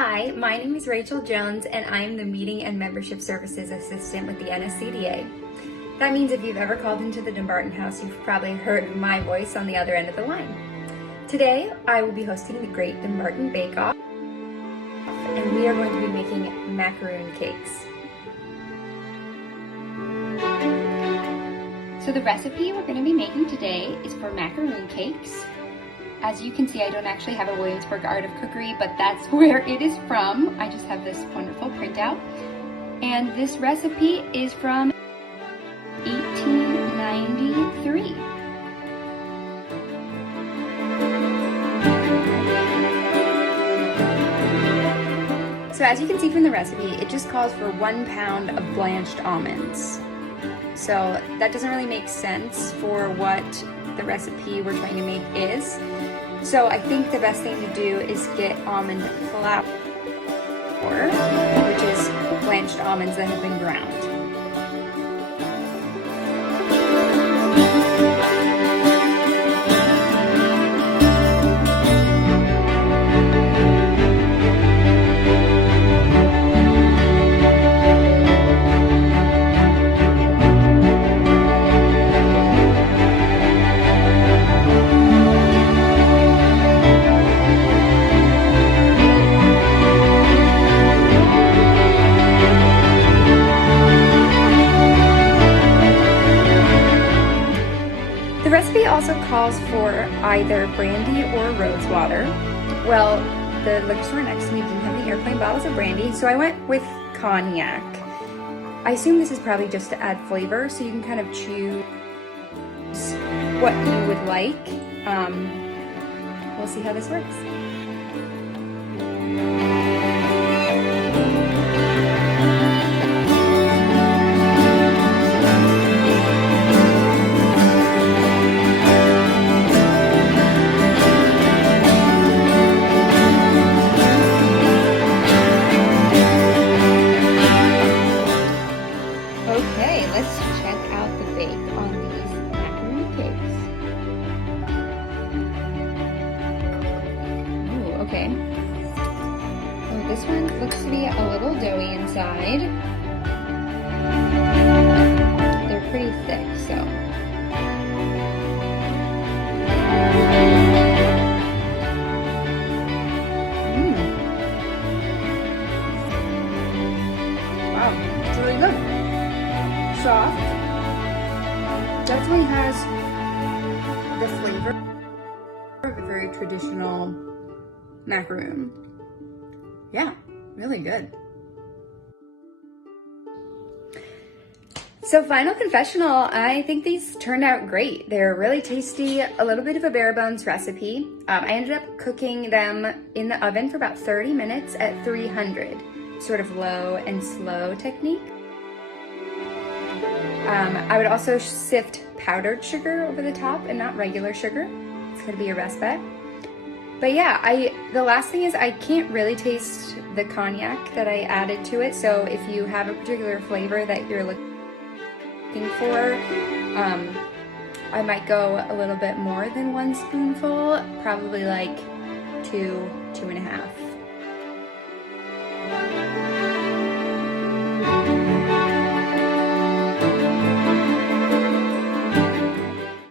Hi, my name is Rachel Jones and I am the Meeting and Membership Services Assistant with the NSCDA. That means if you've ever called into the Dumbarton House, you've probably heard my voice on the other end of the line. Today, I will be hosting the Great Dumbarton Bake Off and we are going to be making macaroon cakes. So the recipe we're going to be making today is for macaroon cakes. As you can see, I don't actually have a Williamsburg Art of Cookery, but that's where it is from. I just have this wonderful printout. And this recipe is from 1893. So as you can see from the recipe, it just calls for 1 pound of blanched almonds. So that doesn't really make sense for what the recipe we're trying to make is. So I think the best thing to do is get almond flour, which is blanched almonds that have been ground. The recipe also calls for either brandy or rose water. Well, the liquor store next to me didn't have any airplane bottles of brandy, so I went with cognac. I assume this is probably just to add flavor, so you can kind of choose what you would like. We'll see how this works. Okay, let's check out the bake on these macaroon cakes. Ooh, okay. Oh, this one looks to be a little doughy inside. They're pretty thick, so. Wow, it's really good. Soft, definitely has the flavor of a very traditional macaroon. Yeah, really good. So final confessional, I think these turned out great. They're really tasty, a little bit of a bare bones recipe. I ended up cooking them in the oven for about 30 minutes at 300, sort of low and slow technique. I would also sift powdered sugar over the top and not regular sugar. It's gonna be a rest bet. But yeah, the last thing is I can't really taste the cognac that I added to it. So if you have a particular flavor that you're looking for, I might go a little bit more than 1 spoonful, probably like 2.5.